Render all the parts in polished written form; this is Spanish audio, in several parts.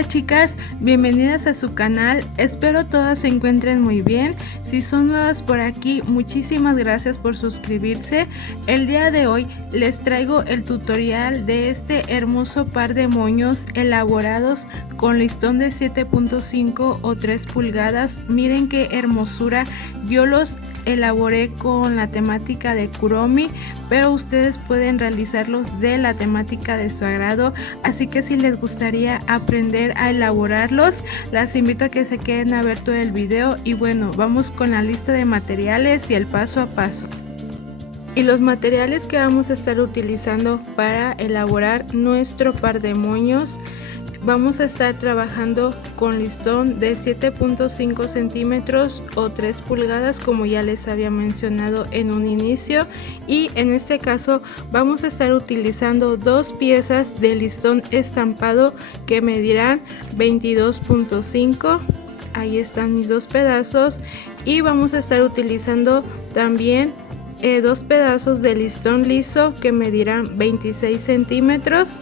Hola chicas, bienvenidas a su canal, espero todas se encuentren muy bien. Si son nuevas por aquí, muchísimas gracias por suscribirse. El día de hoy les traigo el tutorial de este hermoso par de moños elaborados con listón de 7.5 o 3 pulgadas. Miren qué hermosura, yo los elaboré con la temática de Kuromi, pero ustedes pueden realizarlos de la temática de su agrado, así que si les gustaría aprender a elaborarlos, las invito a que se queden a ver todo el video. Y bueno, vamos con la lista de materiales y el paso a paso. Y los materiales que vamos a estar utilizando para elaborar nuestro par de moños: vamos a estar trabajando con listón de 7.5 centímetros o 3 pulgadas, como ya les había mencionado en un inicio, y en este caso vamos a estar utilizando dos piezas de listón estampado que medirán 22.5. Ahí están mis dos pedazos, y vamos a estar utilizando también dos pedazos de listón liso que medirán 26 centímetros.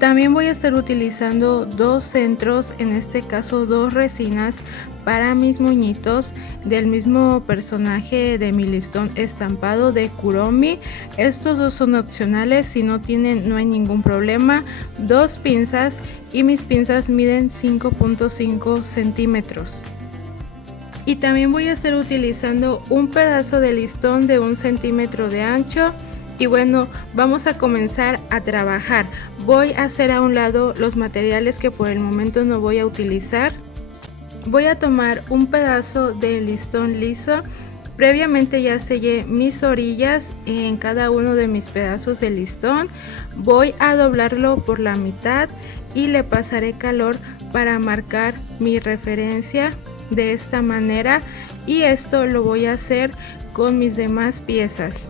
También voy a estar utilizando dos centros, en este caso dos resinas para mis moñitos del mismo personaje de mi listón estampado de Kuromi. Estos dos son opcionales, si no tienen no hay ningún problema. Dos pinzas, y mis pinzas miden 5.5 centímetros. Y también voy a estar utilizando un pedazo de listón de 1 centímetro de ancho. Y bueno, vamos a comenzar a trabajar. Voy a hacer a un lado los materiales que por el momento no voy a utilizar. Voy a tomar un pedazo de listón liso. Previamente ya sellé mis orillas en cada uno de mis pedazos de listón. Voy a doblarlo por la mitad y le pasaré calor para marcar mi referencia de esta manera. Y esto lo voy a hacer con mis demás piezas.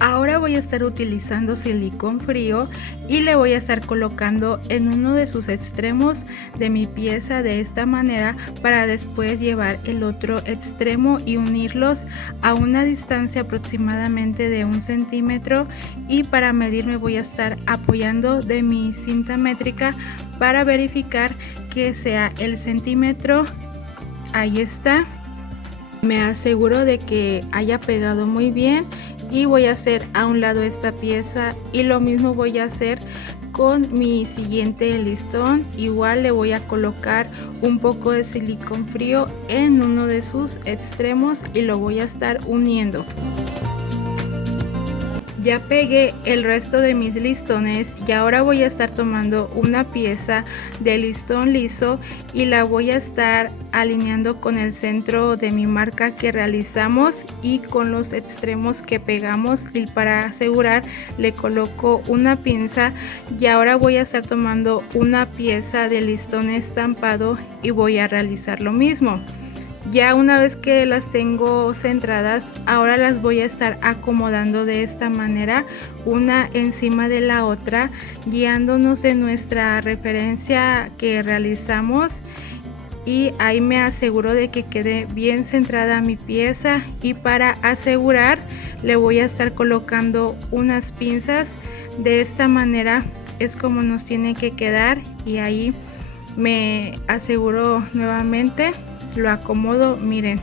Ahora voy a estar utilizando silicón frío y le voy a estar colocando en uno de sus extremos de mi pieza de esta manera, para después llevar el otro extremo y unirlos a una distancia aproximadamente de 1 centímetro. Y para medir me voy a estar apoyando de mi cinta métrica para verificar que sea el centímetro. Ahí está, me aseguro de que haya pegado muy bien. Y voy a hacer a un lado esta pieza, y lo mismo voy a hacer con mi siguiente listón. Igual le voy a colocar un poco de silicón frío en uno de sus extremos y lo voy a estar uniendo. Ya pegué el resto de mis listones y ahora voy a estar tomando una pieza de listón liso y la voy a estar alineando con el centro de mi marca que realizamos y con los extremos que pegamos, y para asegurar le coloco una pinza. Y ahora voy a estar tomando una pieza de listón estampado y voy a realizar lo mismo. Ya una vez que las tengo centradas, ahora las voy a estar acomodando de esta manera, una encima de la otra, guiándonos de nuestra referencia que realizamos. Y ahí me aseguro de que quede bien centrada mi pieza, y para asegurar le voy a estar colocando unas pinzas. De esta manera es como nos tiene que quedar, y ahí me aseguro nuevamente, lo acomodo. Miren,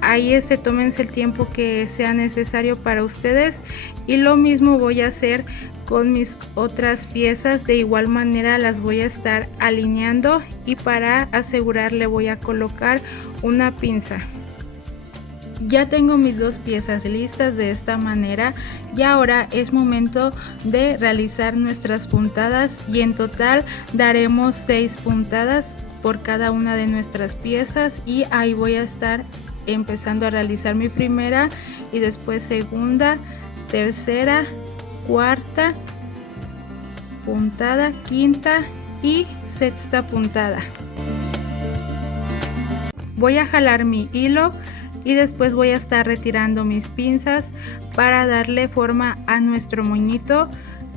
ahí tómense el tiempo que sea necesario para ustedes, y lo mismo voy a hacer con mis otras piezas. De igual manera las voy a estar alineando, y para asegurar le voy a colocar una pinza. Ya tengo mis dos piezas listas de esta manera, y ahora es momento de realizar nuestras puntadas, y en total daremos 6 puntadas por cada una de nuestras piezas. Y ahí voy a estar empezando a realizar mi primera, y después segunda, tercera, cuarta puntada, quinta y sexta puntada. Voy a jalar mi hilo y después voy a estar retirando mis pinzas para darle forma a nuestro moñito.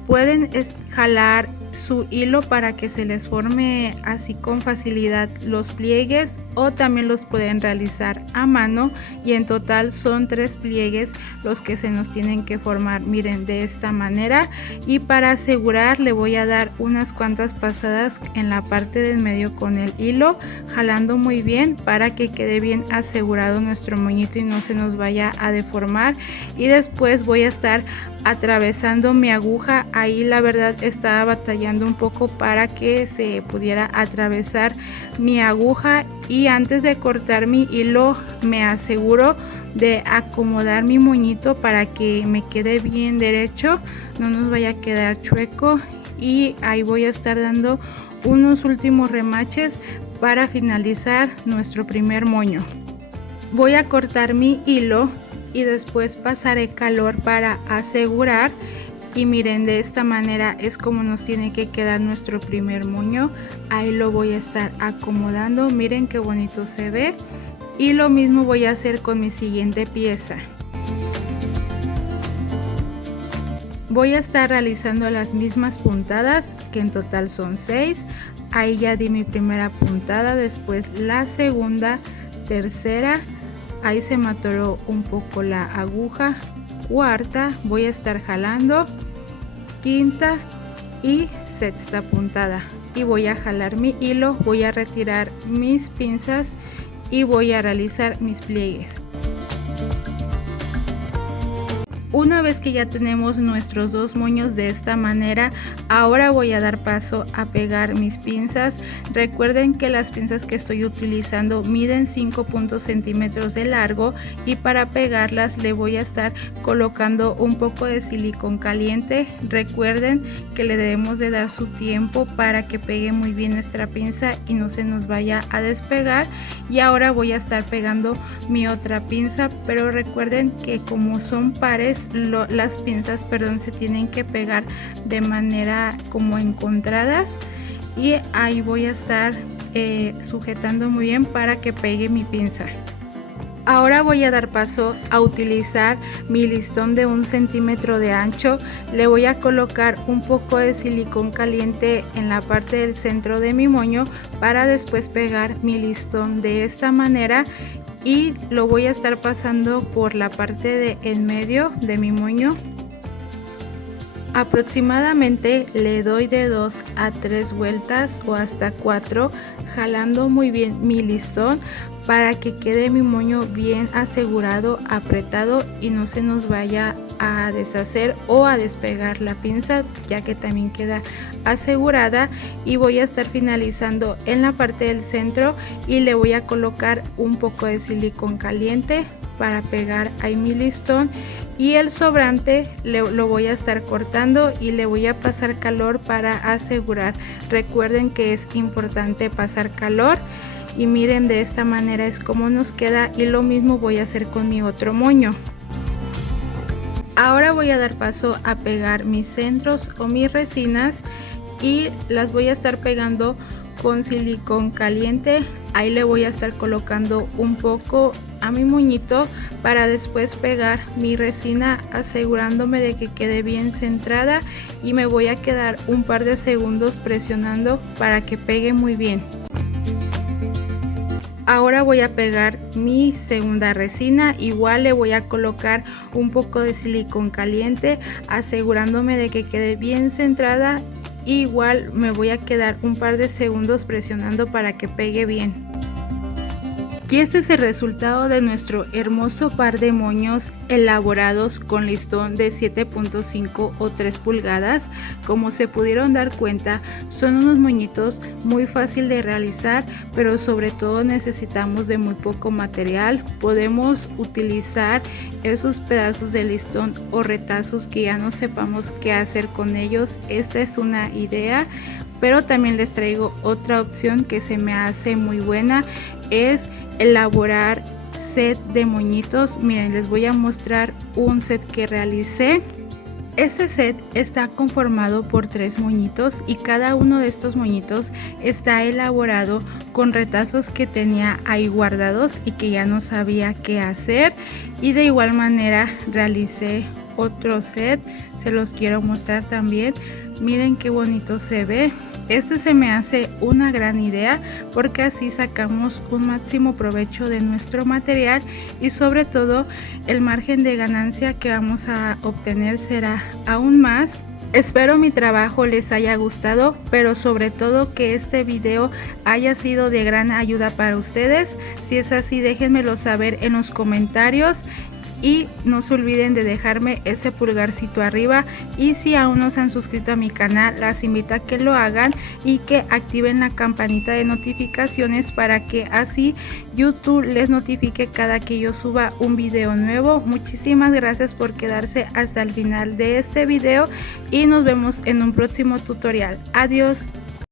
Pueden jalar su hilo para que se les forme así con facilidad los pliegues, o también los pueden realizar a mano, y en total son 3 pliegues los que se nos tienen que formar, miren, de esta manera. Y para asegurar le voy a dar unas cuantas pasadas en la parte del medio con el hilo, jalando muy bien para que quede bien asegurado nuestro moñito y no se nos vaya a deformar. Y después voy a estar atravesando mi aguja. Ahí la verdad estaba batallando un poco para que se pudiera atravesar mi aguja, y antes de cortar mi hilo me aseguro de acomodar mi moñito para que me quede bien derecho, no nos vaya a quedar chueco. Y ahí voy a estar dando unos últimos remaches para finalizar nuestro primer moño. Voy a cortar mi hilo y después pasaré calor para asegurar, y miren, de esta manera es como nos tiene que quedar nuestro primer moño. Ahí lo voy a estar acomodando, miren qué bonito se ve. Y lo mismo voy a hacer con mi siguiente pieza. Voy a estar realizando las mismas puntadas, que en total son 6. Ahí ya di mi primera puntada, después la segunda, tercera, ahí se me atoró un poco la aguja, cuarta, voy a estar jalando, quinta y sexta puntada, y voy a jalar mi hilo, voy a retirar mis pinzas y voy a realizar mis pliegues. Una vez que ya tenemos nuestros 2 moños de esta manera, ahora voy a dar paso a pegar mis pinzas. Recuerden que las pinzas que estoy utilizando miden 5 centímetros de largo, y para pegarlas le voy a estar colocando un poco de silicón caliente. Recuerden que le debemos de dar su tiempo para que pegue muy bien nuestra pinza y no se nos vaya a despegar. Y ahora voy a estar pegando mi otra pinza, pero recuerden que como son pares, las pinzas, se tienen que pegar de manera como encontradas, y ahí voy a estar sujetando muy bien para que pegue mi pinza. Ahora voy a dar paso a utilizar mi listón de 1 centímetro de ancho. Le voy a colocar un poco de silicón caliente en la parte del centro de mi moño para después pegar mi listón de esta manera, y lo voy a estar pasando por la parte de en medio de mi moño. Aproximadamente le doy de 2 a 3 vueltas o hasta 4, jalando muy bien mi listón para que quede mi moño bien asegurado, apretado, y no se nos vaya a deshacer o a despegar la pinza, ya que también queda asegurada. Y voy a estar finalizando en la parte del centro y le voy a colocar un poco de silicón caliente para pegar ahí mi listón, y el sobrante lo voy a estar cortando y le voy a pasar calor para asegurar. Recuerden que es importante pasar calor, y miren, de esta manera es como nos queda, y lo mismo voy a hacer con mi otro moño. Ahora voy a dar paso a pegar mis centros o mis resinas, y las voy a estar pegando con silicón caliente. Ahí le voy a estar colocando un poco a mi moñito para después pegar mi resina, asegurándome de que quede bien centrada, y me voy a quedar un par de segundos presionando para que pegue muy bien. Ahora voy a pegar mi segunda resina, igual le voy a colocar un poco de silicón caliente, asegurándome de que quede bien centrada. Igual me voy a quedar un par de segundos presionando para que pegue bien. Y este es el resultado de nuestro hermoso par de moños elaborados con listón de 7.5 o 3 pulgadas. Como se pudieron dar cuenta, son unos moñitos muy fácil de realizar, pero sobre todo necesitamos de muy poco material. Podemos utilizar esos pedazos de listón o retazos que ya no sepamos qué hacer con ellos. Esta es una idea, pero también les traigo otra opción que se me hace muy buena, es elaborar set de moñitos. Miren, les voy a mostrar un set que realicé. Este set está conformado por 3 moñitos, y cada uno de estos moñitos está elaborado con retazos que tenía ahí guardados y que ya no sabía qué hacer. Y de igual manera realicé otro set, se los quiero mostrar también. Miren qué bonito se ve. Este se me hace una gran idea porque así sacamos un máximo provecho de nuestro material y sobre todo el margen de ganancia que vamos a obtener será aún más. Espero mi trabajo les haya gustado, pero sobre todo que este video haya sido de gran ayuda para ustedes. Si es así, déjenmelo saber en los comentarios. Y no se olviden de dejarme ese pulgarcito arriba, y si aún no se han suscrito a mi canal, las invito a que lo hagan y que activen la campanita de notificaciones para que así YouTube les notifique cada que yo suba un video nuevo. Muchísimas gracias por quedarse hasta el final de este video y nos vemos en un próximo tutorial. Adiós.